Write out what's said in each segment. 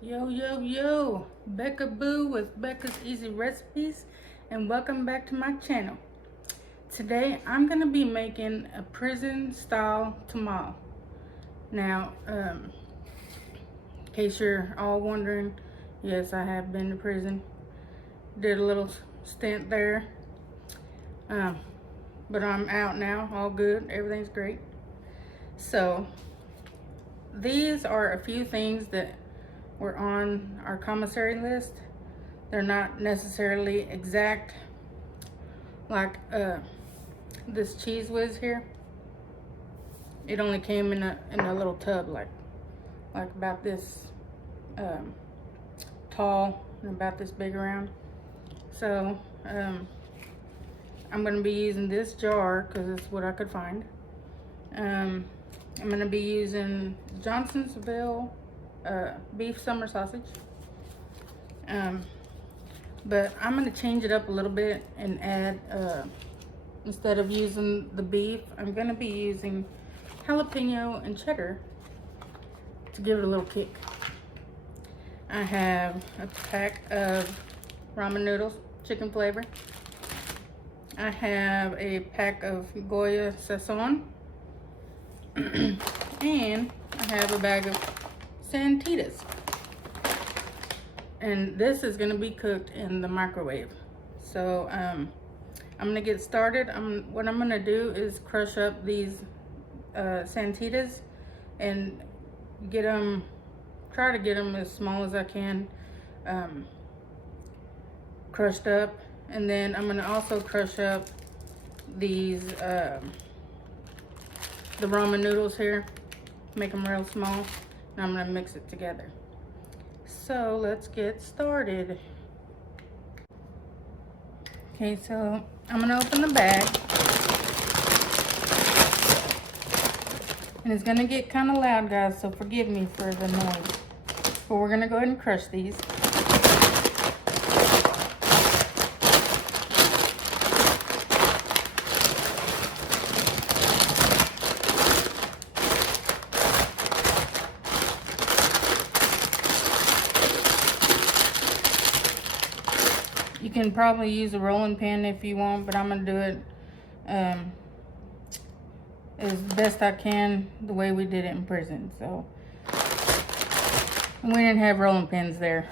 Yo, yo, yo, Becca Boo with Becca's Easy Recipes, and welcome back to my channel. Today, I'm going to be making a prison style tamal. Now, in case you're all wondering, yes, I have been to prison. Did a little stint there, but I'm out now, all good, everything's great. So, these are a few things that were on our commissary list. They're not necessarily exact, like this cheese whiz here. It only came in a little tub, like about this tall and about this big around. So I'm gonna be using this jar because it's what I could find. I'm gonna be using Johnsonville beef summer sausage. But I'm gonna change it up a little bit and add, instead of using the beef, I'm gonna be using jalapeno and cheddar to give it a little kick. I have a pack of ramen noodles, chicken flavor. I have a pack of Goya Sazon. And I have a bag of Santitas. And this is going to be cooked in the microwave. So I'm going to get started. What I'm going to do is crush up these Santitas and try to get them as small as I can, crushed up. And then I'm going to also crush up these the ramen noodles here, make them real small, and I'm going to mix it together. So let's get started. Okay, so I'm gonna open the bag. And it's gonna get kind of loud, guys, so forgive me for the noise. But we're gonna go ahead and crush these. You can probably use a rolling pin if you want, but I'm gonna do it as best I can the way we did it in prison. So, and we didn't have rolling pins there.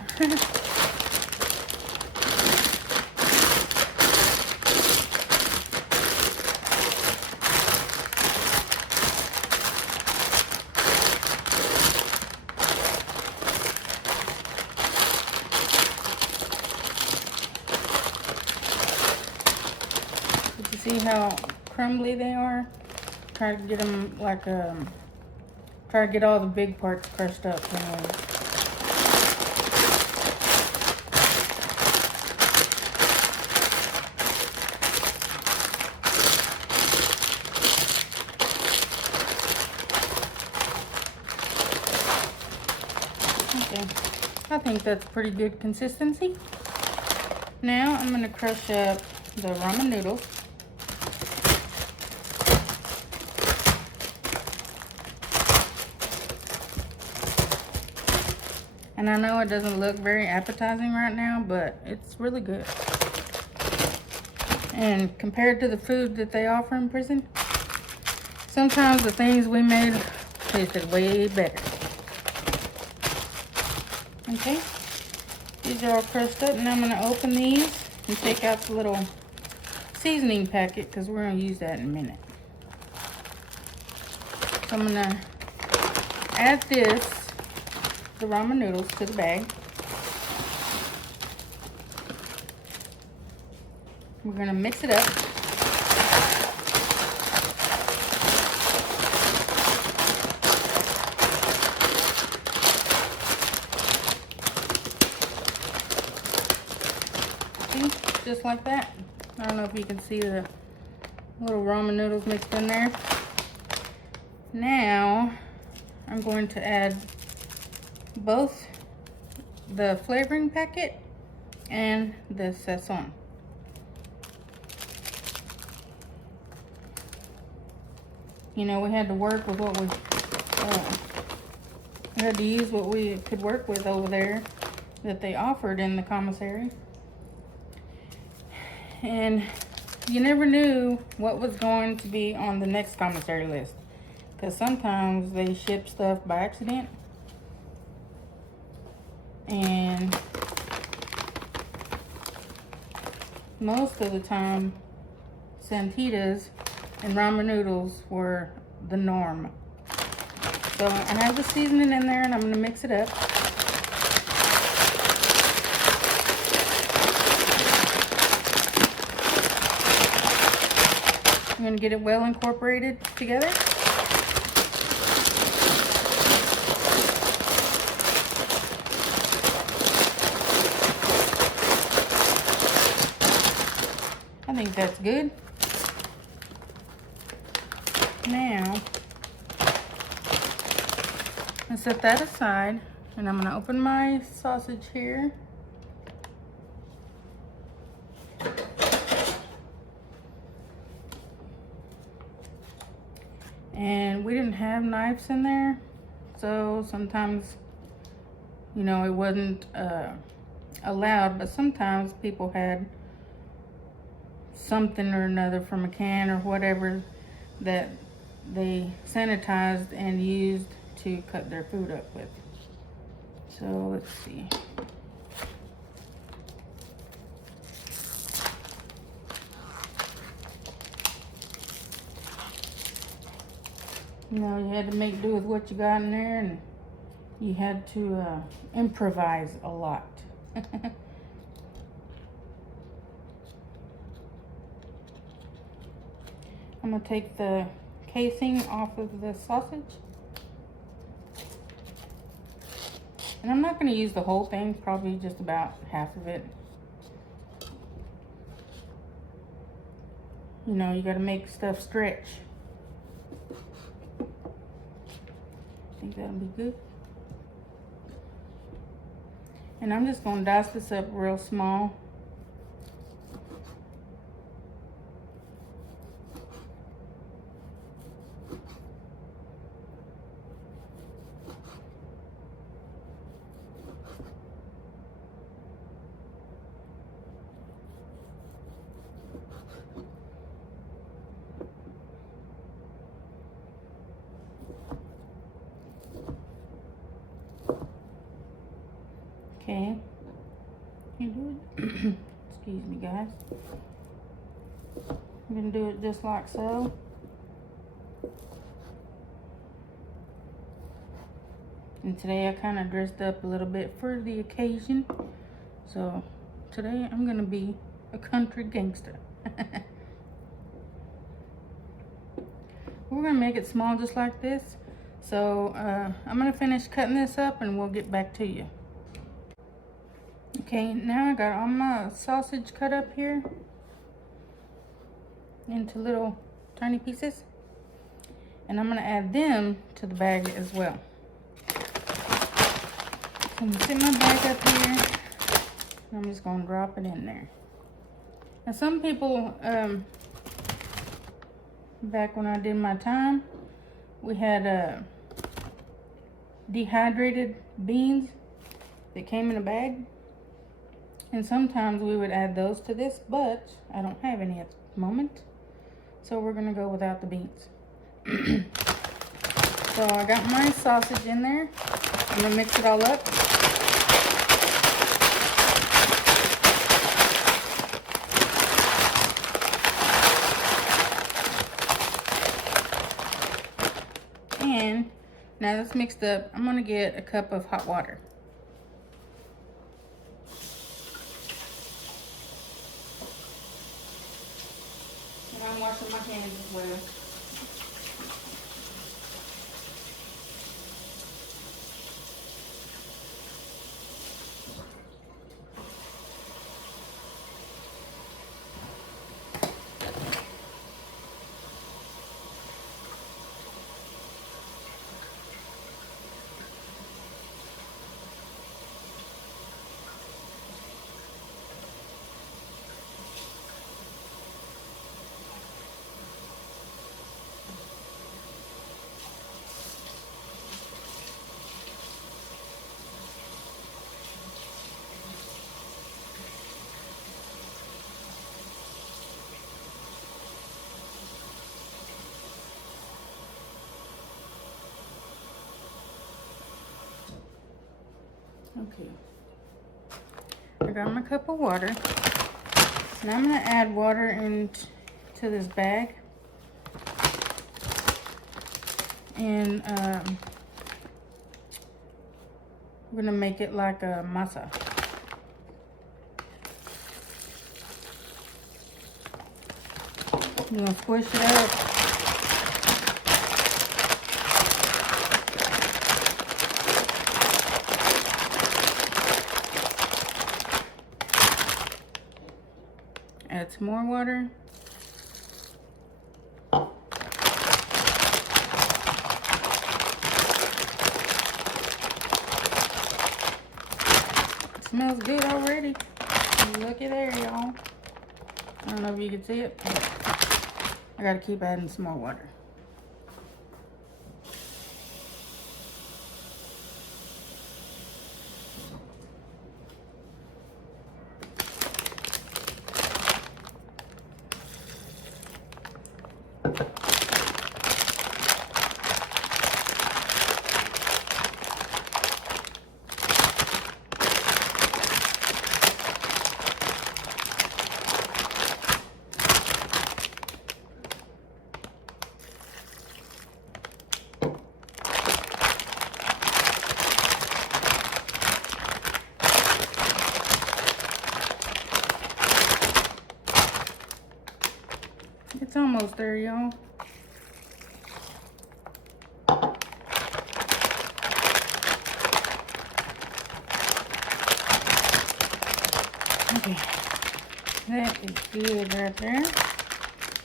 See how crumbly they are? Try to get them like try to get all the big parts crushed up. Okay, I think that's pretty good consistency. Now I'm gonna crush up the ramen noodles. And I know it doesn't look very appetizing right now, but it's really good. And compared to the food that they offer in prison, sometimes the things we made tasted way better. Okay, these are all crushed up, and I'm gonna open these and take out the little seasoning packet because we're gonna use that in a minute. So I'm gonna add the ramen noodles to the bag. We're gonna mix it up. See, just like that. I don't know if you can see the little ramen noodles mixed in there. Now, I'm going to add both the flavoring packet and the sazon. You know, we had to work with what we We had to use what we could work with over there that they offered in the commissary. And you never knew what was going to be on the next commissary list, because sometimes they ship stuff by accident, and most of the time Santitas and ramen noodles were the norm. So I have the seasoning in there and I'm going to mix it up. I'm going to get it well incorporated together. I think that's good. Now, I'll set that aside, and I'm going to open my sausage here. And we didn't have knives in there, so sometimes, you know, it wasn't allowed, but sometimes people had something or another from a can or whatever that they sanitized and used to cut their food up with. So let's see. You know, you had to make do with what you got in there, and you had to improvise a lot. I'm gonna take the casing off of the sausage. And I'm not gonna use the whole thing, probably just about half of it. You know, you gotta make stuff stretch. I think that'll be good. And I'm just gonna dice this up real small. Okay, you do it. Excuse me, guys. I'm gonna do it just like so. And today I kind of dressed up a little bit for the occasion. So today I'm gonna be a country gangster. We're gonna make it small just like this. So I'm gonna finish cutting this up and we'll get back to you. Okay, now I got all my sausage cut up here into little tiny pieces, and I'm gonna add them to the bag as well. I'm gonna set my bag up here, and I'm just gonna drop it in there. Now some people, back when I did my time, we had dehydrated beans that came in a bag. And sometimes we would add those to this, but I don't have any at the moment. So we're gonna go without the beans. So I got my sausage in there. I'm gonna mix it all up. And now that's mixed up, I'm gonna get a cup of hot water. I'm washing my hands as well. Okay. I got my cup of water. Now I'm gonna add water into this bag. And we're gonna make it like a masa. You're gonna squish it up. Add some more water. Smells good already. Looky there, y'all. I don't know if you can see it, but I gotta keep adding some more water. It's almost there, y'all. Okay, that is good right there.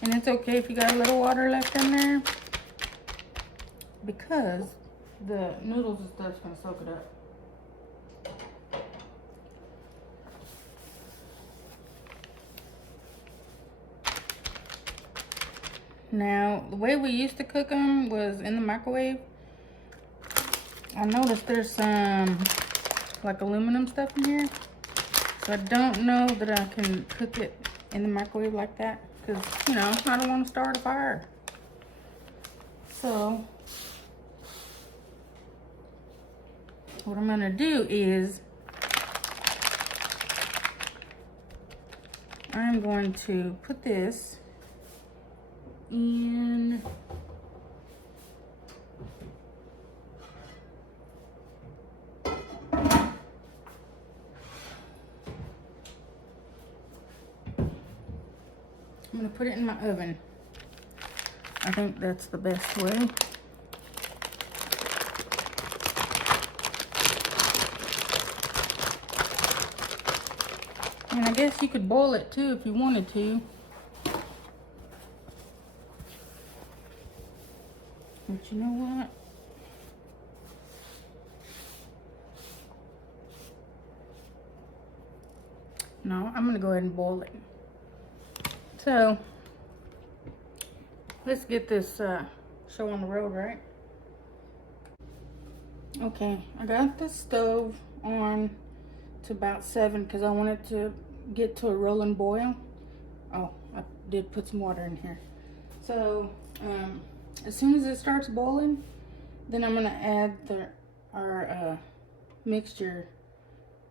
And it's okay if you got a little water left in there, because the noodles and stuff's gonna soak it up. Now, the way we used to cook them was in the microwave. I noticed there's some like aluminum stuff in here. So I don't know that I can cook it in the microwave like that, because, you know, I don't want to start a fire. So what I'm gonna do is I'm going to put this in I'm gonna put it in my oven. I think that's the best way. And I guess you could boil it too if you wanted to. But you know what? No, I'm gonna go ahead and boil it. So, let's get this show on the road, right? Okay, I got the stove on to about 7 because I want it to get to a rolling boil. Oh, I did put some water in here. So, as soon as it starts boiling, then I'm gonna add our mixture,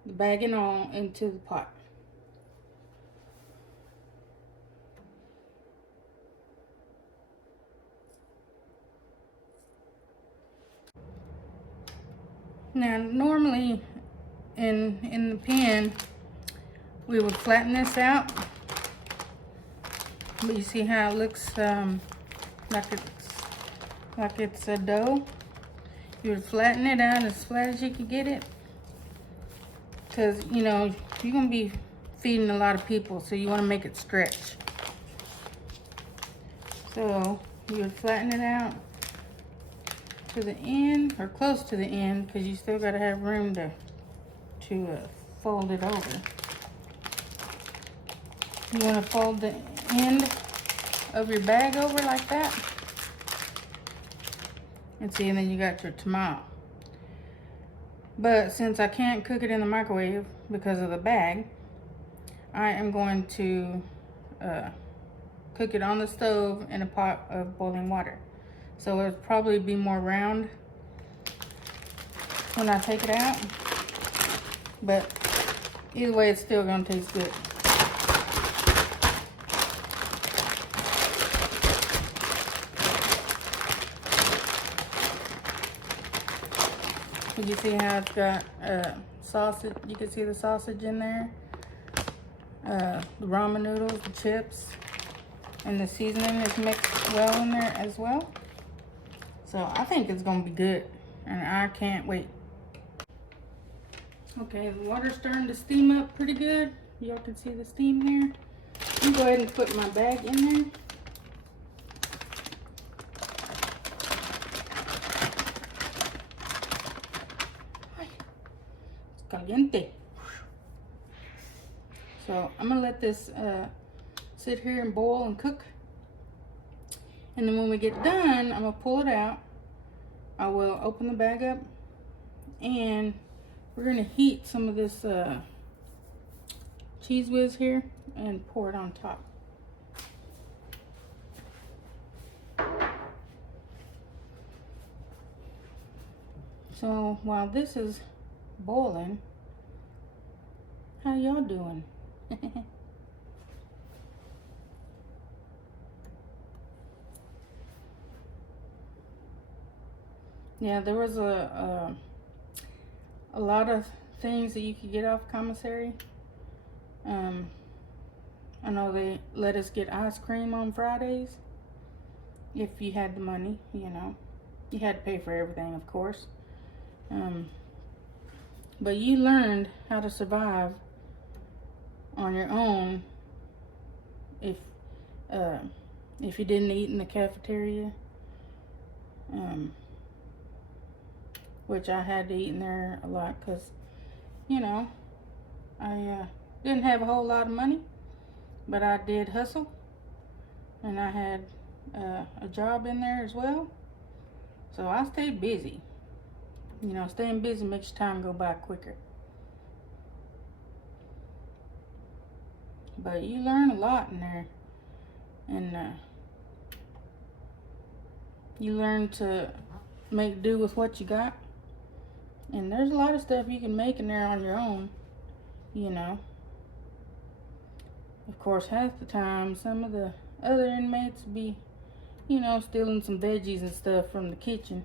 the bag and all, into the pot. Now, normally in the pan, we would flatten this out, but you see how it looks like it's a dough. You would flatten it out as flat as you could get it, because you know you're gonna be feeding a lot of people, so you want to make it stretch. So you would flatten it out to the end, or close to the end, because you still got to have room to fold it over. You want to fold the end of your bag over like that, and see, and then you got your tamal. But since I can't cook it in the microwave because of the bag, I am going to cook it on the stove in a pot of boiling water. So it'll probably be more round when I take it out. But either way, it's still gonna taste good. You can see how it's got sausage. You can see the sausage in there. The ramen noodles, the chips, and the seasoning is mixed well in there as well. So I think it's gonna be good, and I can't wait. Okay, the water's starting to steam up pretty good. Y'all can see the steam there. I'm gonna go ahead and put my bag in there. It's caliente. So I'm gonna let this sit here and boil and cook. And then when we get done, I'm gonna pull it out. I will open the bag up, and we're gonna heat some of this cheese whiz here and pour it on top. So while this is boiling, how y'all doing? Yeah, there was a lot of things that you could get off commissary. I know they let us get ice cream on Fridays if you had the money, you know. You had to pay for everything, of course. But you learned how to survive on your own if you didn't eat in the cafeteria. Which I had to eat in there a lot because, you know, I didn't have a whole lot of money, but I did hustle, and I had a job in there as well. So I stayed busy. You know, staying busy makes your time go by quicker. But you learn a lot in there, and you learn to make do with what you got. And there's a lot of stuff you can make in there on your own, you know. Of course, half the time, some of the other inmates be, you know, stealing some veggies and stuff from the kitchen.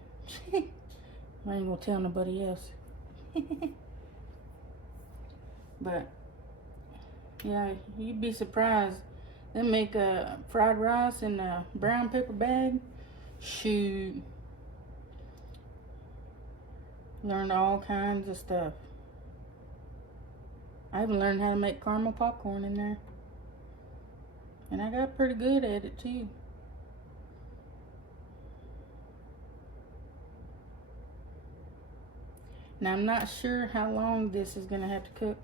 I ain't gonna tell nobody else. But, yeah, you'd be surprised. They make fried rice in a brown paper bag. Shoot. Learned all kinds of stuff. I even learned how to make caramel popcorn in there. And I got pretty good at it too. Now I'm not sure how long this is gonna have to cook.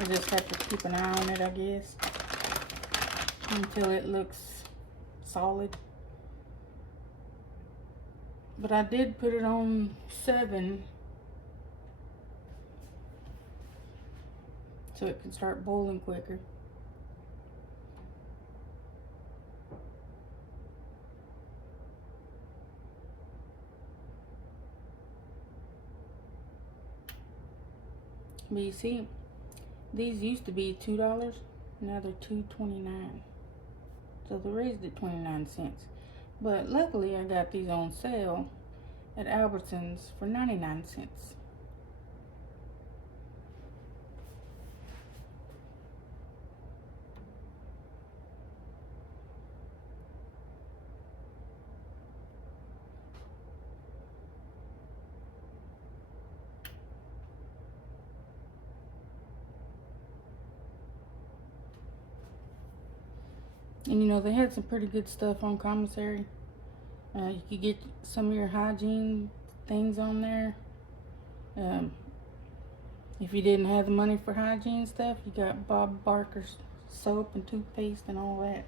I just have to keep an eye on it, I guess, until it looks solid. But I did put it on 7 so it can start boiling quicker. But you see, these used to be $2, now they're $2.29. So they raised it 29 cents. But luckily I got these on sale at Albertsons for 99 cents. And you know, they had some pretty good stuff on commissary. You could get some of your hygiene things on there. If you didn't have the money for hygiene stuff, you got Bob Barker's soap and toothpaste and all that.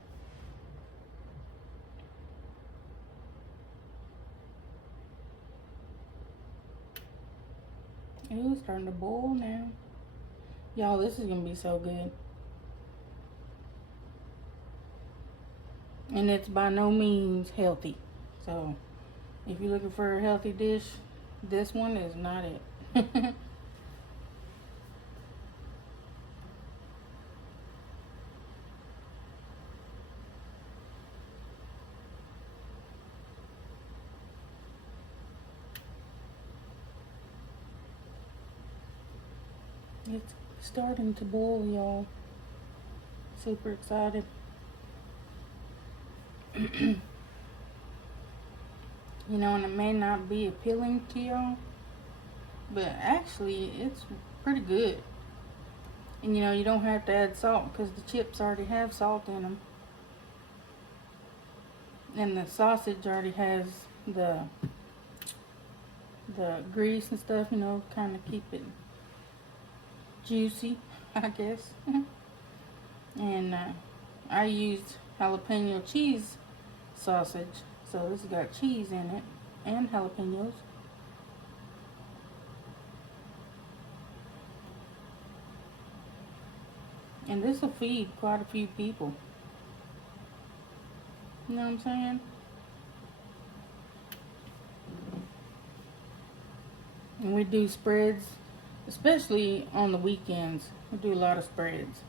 Ooh, it's starting to boil now. Y'all, this is gonna be so good. And it's by no means healthy. So if you're looking for a healthy dish, this one is not it. It's starting to boil, y'all. Super excited. You know, and it may not be appealing to y'all, but actually it's pretty good. And you know, you don't have to add salt because the chips already have salt in them. And the sausage already has the grease and stuff, you know, kind of keep it juicy, I guess. And I used jalapeno cheese sausage, so this has got cheese in it and jalapenos. And this will feed quite a few people. You know what I'm saying? And we do spreads, especially on the weekends. We do a lot of spreads.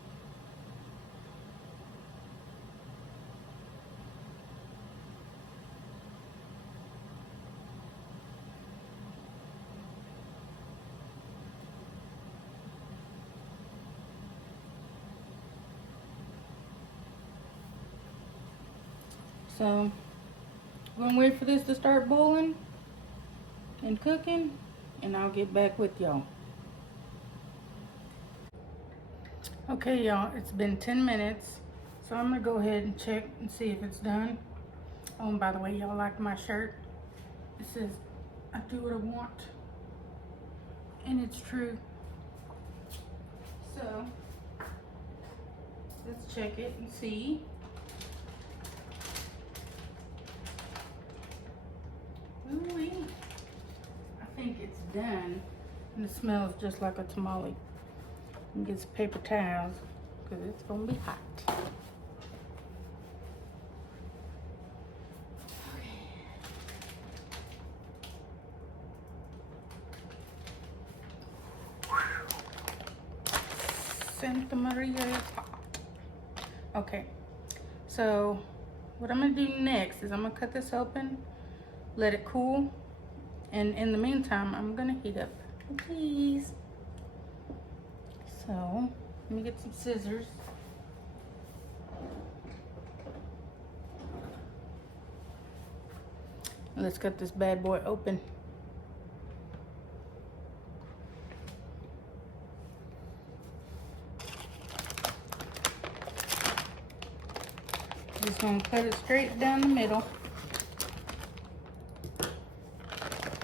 So, we're gonna wait for this to start boiling and cooking, and I'll get back with y'all. Okay, y'all, it's been 10 minutes, so I'm gonna go ahead and check and see if it's done. Oh, and by the way, y'all like my shirt? It says, I do what I want, and it's true. So, let's check it and see. Ooh-wee. I think it's done, and it smells just like a tamale. And get some paper towels because it's gonna be hot. Santa Maria is hot. Okay, so what I'm gonna do next is I'm gonna cut this open, let it cool, and in the meantime, I'm gonna heat up the cheese. So, let me get some scissors. Let's cut this bad boy open. Just gonna cut it straight down the middle.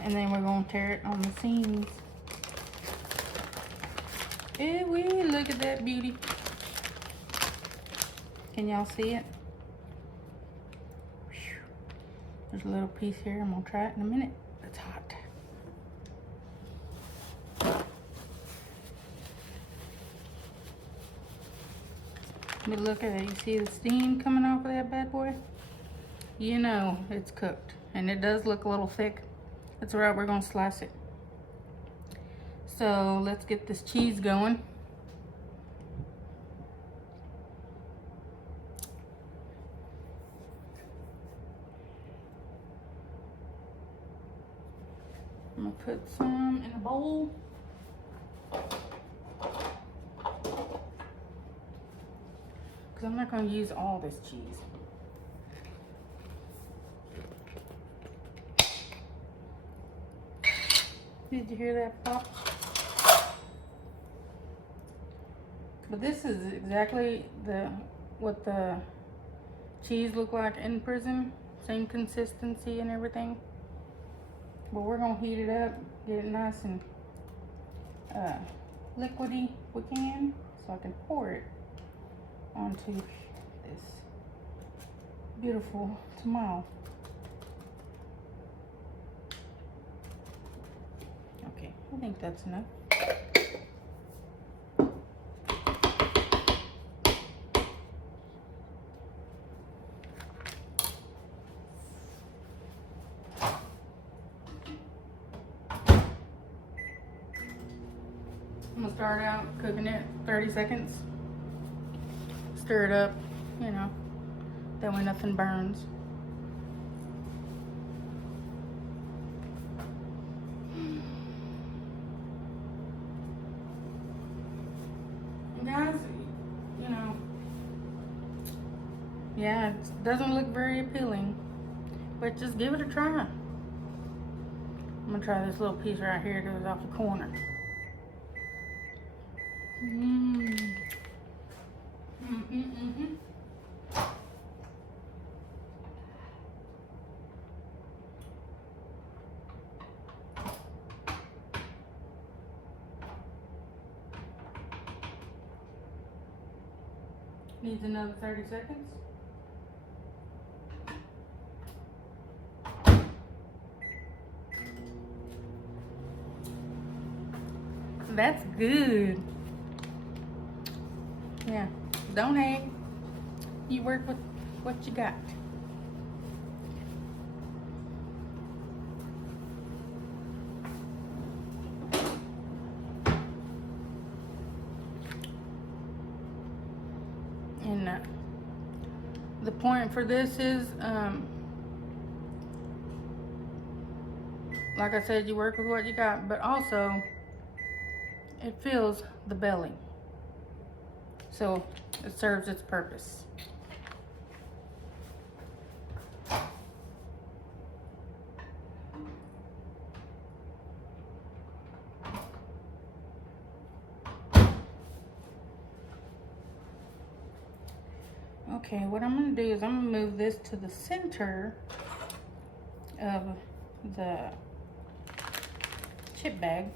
And then we're gonna tear it on the seams. Ew, look at that beauty. Can y'all see it? Whew. There's a little piece here. I'm gonna try it in a minute. It's hot. But look at it. You see the steam coming off of that bad boy? You know it's cooked. And it does look a little thick. That's all right. We're gonna slice it. So let's get this cheese going. I'm gonna put some in a bowl. Because I'm not gonna use all this cheese. Did you hear that pop? But this is exactly what the cheese looked like in prison. Same consistency and everything. But we're gonna heat it up, get it nice and liquidy if we can, so I can pour it onto this beautiful tamal. Okay, I think that's enough. I'm gonna start out cooking it 30 seconds. Stir it up, you know, that way nothing burns. Yeah, it doesn't look very appealing, but just give it a try. I'm gonna try this little piece right here that was off the corner. Mmm. Mm-hmm. Needs another 30 seconds. That's good. Yeah, don't hate. You work with what you got. And the point for this is, like I said, you work with what you got, but also it fills the belly. So it serves its purpose. Okay, what I'm gonna do is I'm gonna move this to the center of the chip bag.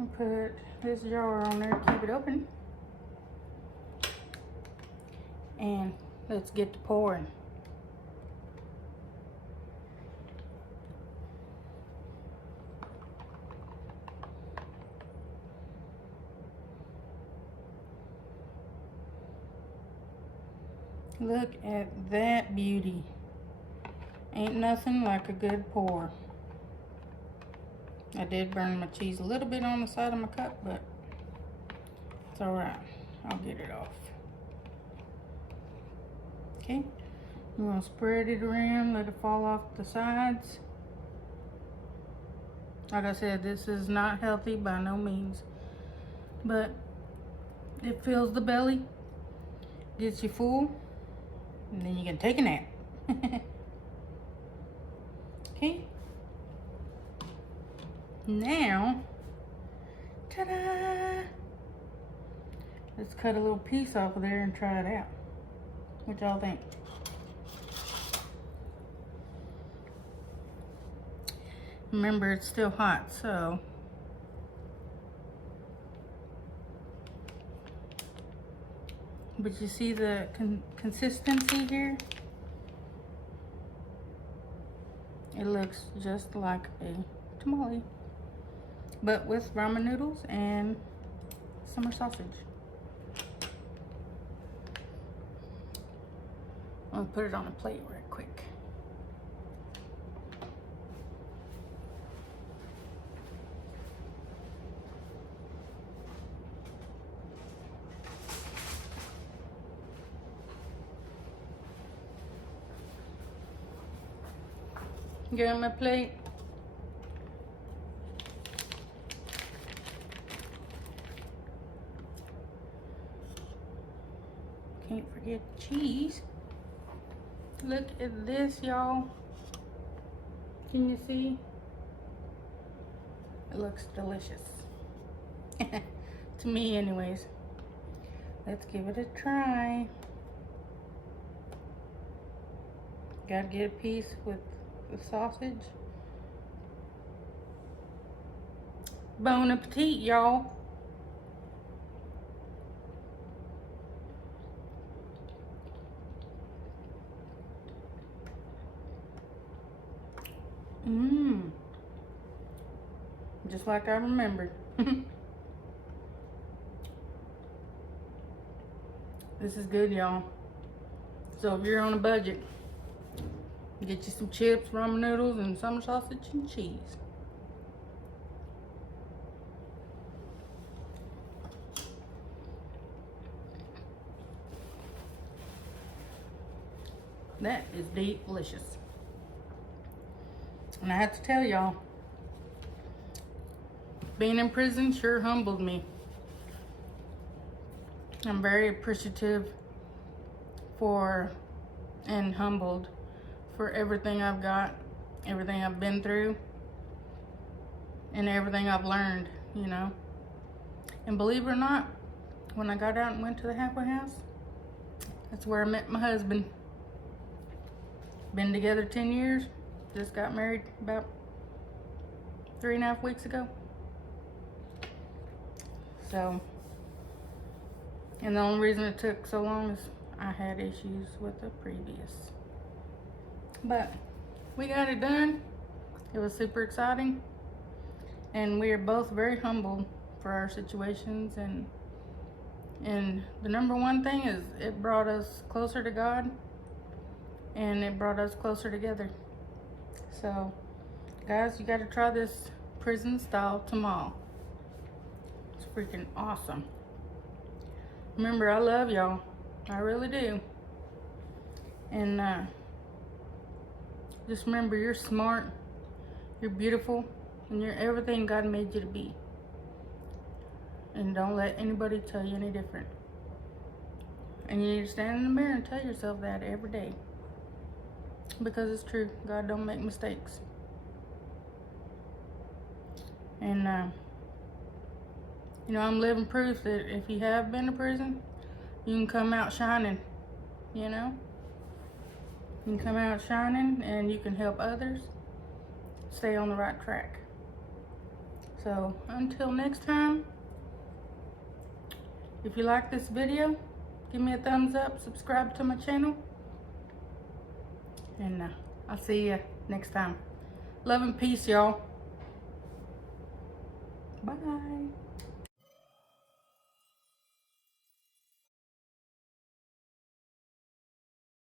I'll put this jar on there to keep it open. And let's get to pouring. Look at that beauty. Ain't nothing like a good pour. I did burn my cheese a little bit on the side of my cup, but it's alright. I'll get it off. Okay, I'm gonna spread it around, let it fall off the sides. Like I said, this is not healthy by no means, but it fills the belly, gets you full, and then you can take a nap. Okay, now, ta-da! Let's cut a little piece off of there and try it out. What y'all think? Remember, it's still hot, so but you see the consistency here? It looks just like a tamale, but with ramen noodles and summer sausage. I'll put it on a plate right quick. Get my plate. Can't forget cheese. Look at this, y'all. Can you see? It looks delicious. To me, anyways. Let's give it a try. Gotta get a piece with the sausage. Bon appetit, y'all. Mmm. Just like I remembered. This is good, y'all. So if you're on a budget, get you some chips, ramen noodles, and summer sausage and cheese. That is delicious. And I have to tell y'all, being in prison sure humbled me. I'm very appreciative for and humbled for everything I've got, everything I've been through, and everything I've learned, you know. And believe it or not, when I got out and went to the halfway house, that's where I met my husband. Been together 10 years, just got married about 3.5 weeks ago. So, and the only reason it took so long is I had issues with the previous. But we got it done. It was super exciting. And we are both very humbled for our situations, and the number one thing is it brought us closer to God, and it brought us closer together. So guys, you got to try this Prison Style Tamal. It's freaking awesome. Remember, I love y'all. I really do. And just remember, you're smart, you're beautiful, and you're everything God made you to be. And don't let anybody tell you any different. And you need to stand in the mirror and tell yourself that every day. Because it's true. God don't make mistakes. And, you know, I'm living proof that if you have been to prison, you can come out shining, you know? You can come out shining and you can help others stay on the right track. So, until next time, if you like this video, give me a thumbs up, subscribe to my channel, and I'll see you next time. Love and peace, y'all. Bye.